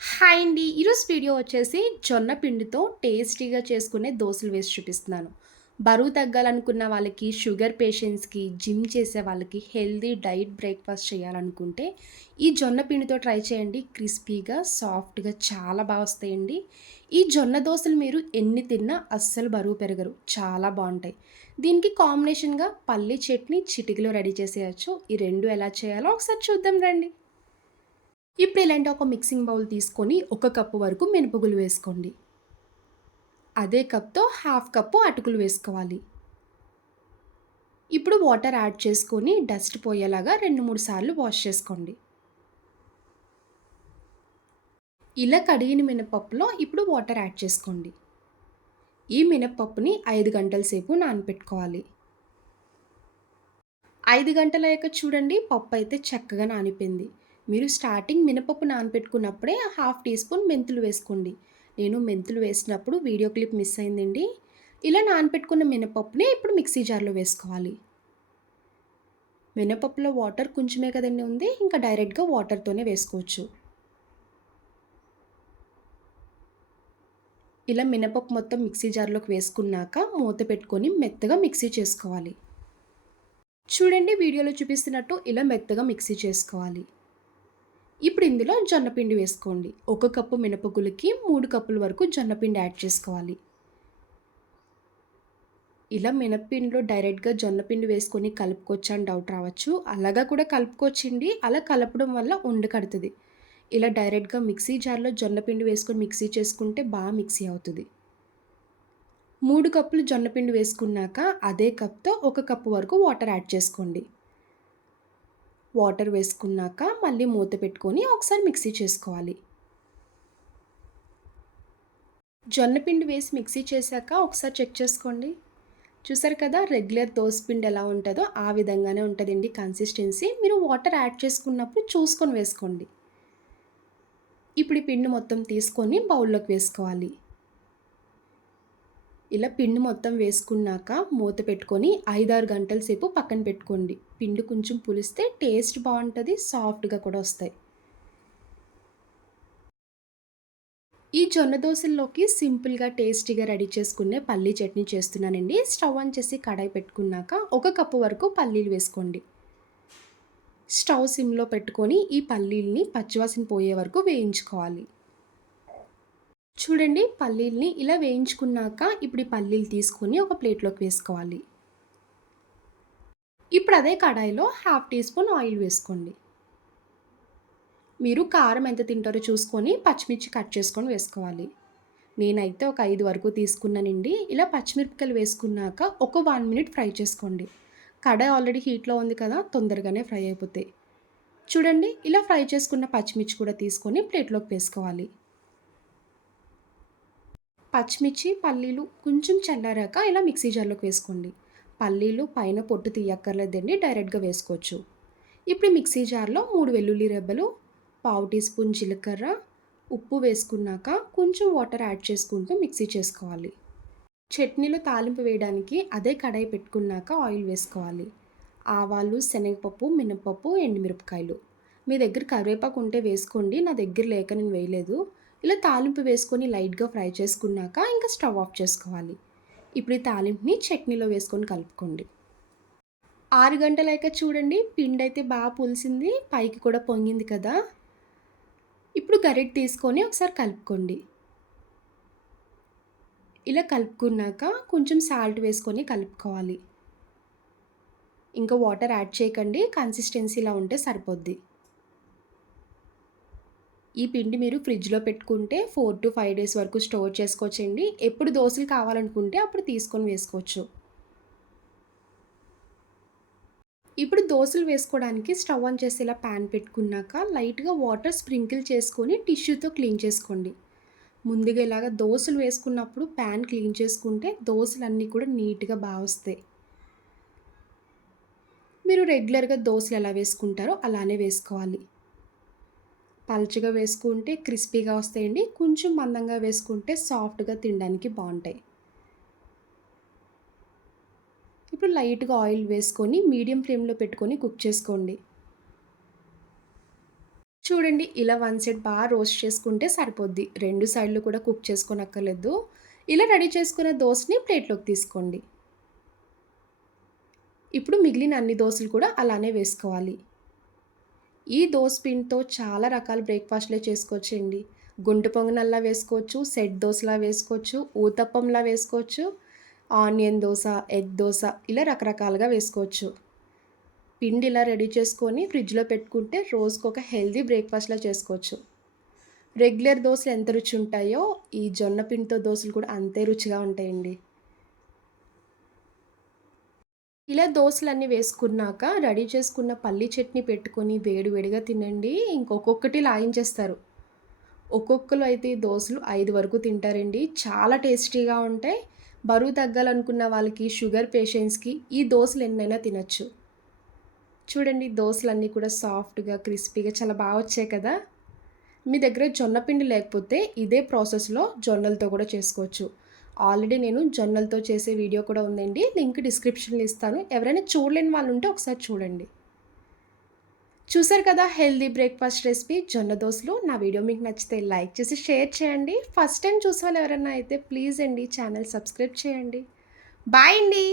Hi అండి. ఈరోజు video వచ్చేసి జొన్న పిండితో టేస్టీగా చేసుకునే దోసలు వేసి చూపిస్తున్నాను. బరువు తగ్గాలనుకున్న వాళ్ళకి, షుగర్ పేషెంట్స్‌కి, జిమ్ చేసే వాళ్ళకి, హెల్తీ డైట్ బ్రేక్‌ఫాస్ట్ చేయాలనుకుంటే ఈ జొన్న పిండితో ట్రై చేయండి. క్రిస్పీగా, సాఫ్ట్‌గా చాలా బాగా వస్తాయండి. ఈ జొన్న దోసలు మీరు ఎన్ని తిన్నా అస్సలు బరువు పెరగరు. చాలా బావుంటాయి. దీనికి కాంబినేషన్‌గా పల్లీ చట్నీ చిటికెలో రెడీ చేసేయొచ్చు. ఈ 2 ఎలా చేయాలో ఒకసారి చూద్దాం రండి. ఇప్పుడు ఇలాంటి ఒక మిక్సింగ్ బౌల్ తీసుకొని ఒక కప్పు వరకు మినపగుళ్ళు వేసుకోండి. అదే కప్‌తో హాఫ్ కప్పు అటుకులు వేసుకోవాలి. ఇప్పుడు వాటర్ యాడ్ చేసుకొని డస్ట్ పోయేలాగా 2, 3 సార్లు వాష్ చేసుకోండి. ఇలా కడిగిన మినపప్పులో ఇప్పుడు వాటర్ యాడ్ చేసుకోండి. ఈ మినపప్పుని 5 గంటల సేపు నానపెట్టుకోవాలి. 5 గంటలయ్యాక చూడండి పప్పయితే చక్కగా నానిపోయింది. మీరు స్టార్టింగ్ మినపప్పు నానపెట్టుకున్నప్పుడే హాఫ్ టీ స్పూన్ మెంతులు వేసుకోండి. నేను మెంతులు వేసినప్పుడు వీడియో క్లిప్ మిస్ అయిందండి. ఇలా నానపెట్టుకున్న మినపప్పుని ఇప్పుడు మిక్సీ జార్‌లో వేసుకోవాలి. మినపప్పులో వాటర్ కొంచెమే కదండీ ఉంది. ఇంకా డైరెక్ట్‌గా వాటర్‌తోనే వేసుకోవచ్చు. ఇలా మినపప్పు మొత్తం మిక్సీ జార్‌లోకి వేసుకున్నాక మూత పెట్టుకొని మెత్తగా మిక్సీ చేసుకోవాలి. చూడండి వీడియోలో చూపిస్తున్నట్టు ఇలా మెత్తగా మిక్సీ చేసుకోవాలి. ఇప్పుడు ఇందులో జొన్నపిండి వేసుకోండి. 1 కప్పు మినపగుళ్ళకి 3 కప్పుల వరకు జొన్నపిండి యాడ్ చేసుకోవాలి. ఇలా మినపపిండిలో డైరెక్ట్‌గా జొన్నపిండి వేసుకొని కలుపుకోవచ్చా అని డౌట్ రావచ్చు. అలాగా కూడా కలుపుకోవచ్చండి. అలా కలపడం వల్ల ఉండకడుతది. ఇలా డైరెక్ట్‌గా మిక్సీ జార్‌లో జొన్నపిండి వేసుకొని మిక్సీ చేసుకుంటే మిక్సీ అవుతది. 3 కప్పులు జొన్నపిండి వేసుకున్నాక అదే కప్‌తో 1 కప్పు వరకు వాటర్ యాడ్ చేసుకోండి. వాటర్ వేసుకున్నాక మళ్ళీ మూత పెట్టుకొని ఒకసారి మిక్సీ చేసుకోవాలి. జొన్నపిండి వేసి మిక్సీ చేశాక ఒకసారి చెక్ చేసుకోండి. చూసారు కదా రెగ్యులర్ దోసపిండి ఎలా ఉంటదో ఆ విధంగానే ఉంటదండి కన్సిస్టెన్సీ. మీరు వాటర్ యాడ్ చేసుకున్నప్పుడు చూసుకొని వేసుకోండి. ఇప్పుడు ఈ పిండి మొత్తం తీసుకొని బౌల్‌లోకి వేసుకోవాలి. ఇలా పిండి మొత్తం వేసుకున్నాక మూత పెట్టుకొని 5, 6 గంటల సేపు పక్కన పెట్టుకోండి. పిండి కొంచెం పులిస్తే టేస్ట్ బావుంటది. సాఫ్ట్‌గా కూడా వస్తాయి. ఈ జొన్న దోసల్లోకి సింపుల్‌గా, టేస్టీగా రెడీ చేసుకునే పల్లీ చట్నీ చేస్తున్నానండి. స్టవ్ ఆన్ చేసి కడాయి పెట్టుకున్నాక 1 కప్పు వరకు పల్లీలు వేసుకోండి. స్టవ్ సిమ్‌లో పెట్టుకొని ఈ పల్లీల్ని పచ్చివాసన పోయే వరకు వేయించుకోవాలి. చూడండి పల్లీల్ని ఇలా వేయించుకున్నాక ఇప్పుడు ఈ పల్లీలు తీసుకొని ఒక ప్లేట్‌లోకి వేసుకోవాలి. ఇప్పుడు అదే కడాయిలో హాఫ్ టీ స్పూన్ ఆయిల్ వేసుకోండి. మీరు కారం ఎంత తింటారో చూసుకొని పచ్చిమిర్చి కట్ చేసుకొని వేసుకోవాలి. నేనైతే ఒక 5 వరకు తీసుకున్నానండి. ఇలా పచ్చిమిరపకాయలు వేసుకున్నాక ఒక 1 మినిట్ ఫ్రై చేసుకోండి. కడాయి ఆల్రెడీ హీట్‌లో ఉంది కదా! తొందరగానే ఫ్రై అయిపోతాయి. చూడండి ఇలా ఫ్రై చేసుకున్న పచ్చిమిర్చి కూడా తీసుకొని ప్లేట్‌లోకి వేసుకోవాలి. పచ్చిమిర్చి, పల్లీలు కొంచెం చల్లారాక ఇలా మిక్సీ జార్‌లోకి వేసుకోండి. పల్లీలు పైన పొట్టు తీయక్కర్లేదండి. డైరెక్ట్‌గా వేసుకోవచ్చు. ఇప్పుడు మిక్సీ జార్‌లో 3 వెల్లుల్లి రెబ్బలు, పావు టీ స్పూన్ జీలకర్ర, ఉప్పు వేసుకున్నాక కొంచెం వాటర్ యాడ్ చేసుకుంటూ మిక్సీ చేసుకోవాలి. చట్నీలో తాలింపు వేయడానికి అదే కడాయి పెట్టుకున్నాక ఆయిల్ వేసుకోవాలి. ఆవాలు, శనగపప్పు, మినపప్పు, ఎండుమిరపకాయలు. మీ దగ్గర కరివేపాకు ఉంటే వేసుకోండి. నా దగ్గర లేక నేను వేయలేదు. ఇలా తాలింపు వేసుకొని లైట్‌గా ఫ్రై చేసుకున్నాక ఇంకా స్టవ్ ఆఫ్ చేసుకోవాలి. ఇప్పుడు ఈ తాలింపుని చట్నీలో వేసుకొని కలుపుకోండి. 6 గంటలైక చూడండి పిండైతే పులిసింది. పైకి కూడా పొంగింది కదా! ఇప్పుడు గరిటె తీసుకొని ఒకసారి కలుపుకోండి. ఇలా కలుపుకున్నాక కొంచెం సాల్ట్ వేసుకొని కలుపుకోవాలి. ఇంకా వాటర్ యాడ్ చేయకండి. కన్సిస్టెన్సీ ఇలా ఉంటే సరిపోద్ది. ఈ పిండి మీరు ఫ్రిడ్జ్‌లో పెట్టుకుంటే 4-5 డేస్ వరకు స్టోర్ చేసుకోవచ్చండి. ఎప్పుడు దోసలు కావాలనుకుంటే అప్పుడు తీసుకొని వేసుకోవచ్చు. ఇప్పుడు దోసలు వేసుకోవడానికి స్టవ్ ఆన్ చేసి ఇలా పాన్ పెట్టుకున్నాక లైట్‌గా వాటర్ స్ప్రింకిల్ చేసుకొని టిష్యూతో క్లీన్ చేసుకోండి. ముందుగా ఇలాగ దోసలు వేసుకున్నప్పుడు పాన్ క్లీన్ చేసుకుంటే దోసలన్నీ కూడా నీట్‌గా వస్తాయి. మీరు రెగ్యులర్‌గా దోసలు ఎలా వేసుకుంటారో అలానే వేసుకోవాలి. పల్చగా వేసుకుంటే క్రిస్పీగా వస్తాయండి. కొంచెం మందంగా వేసుకుంటే సాఫ్ట్‌గా తినడానికి బావుంటాయి. ఇప్పుడు లైట్‌గా ఆయిల్ వేసుకొని మీడియం ఫ్లేమ్‌లో పెట్టుకొని కుక్ చేసుకోండి. చూడండి ఇలా వన్ సైడ్ బాగా రోస్ట్ చేసుకుంటే సరిపోద్ది. 2 సైడ్‌లు కూడా కుక్ చేసుకోనక్కర్లేదు. ఇలా రెడీ చేసుకున్న దోసని ప్లేట్‌లోకి తీసుకోండి. ఇప్పుడు మిగిలిన అన్ని దోసలు కూడా అలానే వేసుకోవాలి. ఈ దోస పిండితో చాలా రకాల బ్రేక్‌ఫాస్ట్‌లే చేసుకోవచ్చండి. గుంట పొంగనాల్లా వేసుకోవచ్చు, సెట్ దోసలా వేసుకోవచ్చు, ఊతప్పంలా వేసుకోవచ్చు, ఆనియన్ దోస, ఎగ్ దోస ఇలా రకరకాలుగా వేసుకోవచ్చు. పిండి ఇలా రెడీ చేసుకొని ఫ్రిడ్జ్‌లో పెట్టుకుంటే రోజుకొక హెల్తీ బ్రేక్‌ఫాస్ట్‌లా చేసుకోవచ్చు. రెగ్యులర్ దోసలు ఎంత రుచి ఉంటాయో, ఈ జొన్న పిండితో దోసలు కూడా అంతే రుచిగా ఉంటాయండి. ఇలా దోసలన్నీ వేసుకున్నాక రెడీ చేసుకున్న పల్లీ చట్నీ పెట్టుకొని వేడి వేడిగా తినండి. ఇంకొక్కొక్కటి లాగించేస్తారు. ఒక్కొక్కళ్ళు అయితే ఈ దోసలు 5 వరకు తింటారండి. చాలా టేస్టీగా ఉంటాయి. బరువు తగ్గాలనుకున్న వాళ్ళకి, షుగర్ పేషెంట్స్‌కి ఈ దోసలు ఎన్నైనా తినొచ్చు. చూడండి దోసలన్నీ కూడా సాఫ్ట్‌గా, క్రిస్పీగా చాలా వచ్చాయి కదా! మీ దగ్గర జొన్న పిండి లేకపోతే ఇదే ప్రాసెస్‌లో జొన్నలతో కూడా చేసుకోవచ్చు. ఆల్రెడీ నేను జొన్నలతో చేసే వీడియో కూడా ఉందండి. లింక్ డిస్క్రిప్షన్‌లో ఇస్తాను. ఎవరైనా చూడలేని వాళ్ళు ఉంటే ఒకసారి చూడండి. చూసారు కదా హెల్తీ బ్రేక్‌ఫాస్ట్ రెసిపీ జొన్న దోసలు. నా వీడియో మీకు నచ్చితే లైక్ చేసి షేర్ చేయండి. ఫస్ట్ టైమ్ చూసేవాళ్ళు ఎవరైనా అయితే ప్లీజ్ అండి ఛానల్ సబ్స్క్రైబ్ చేయండి. బాయ్ అండి.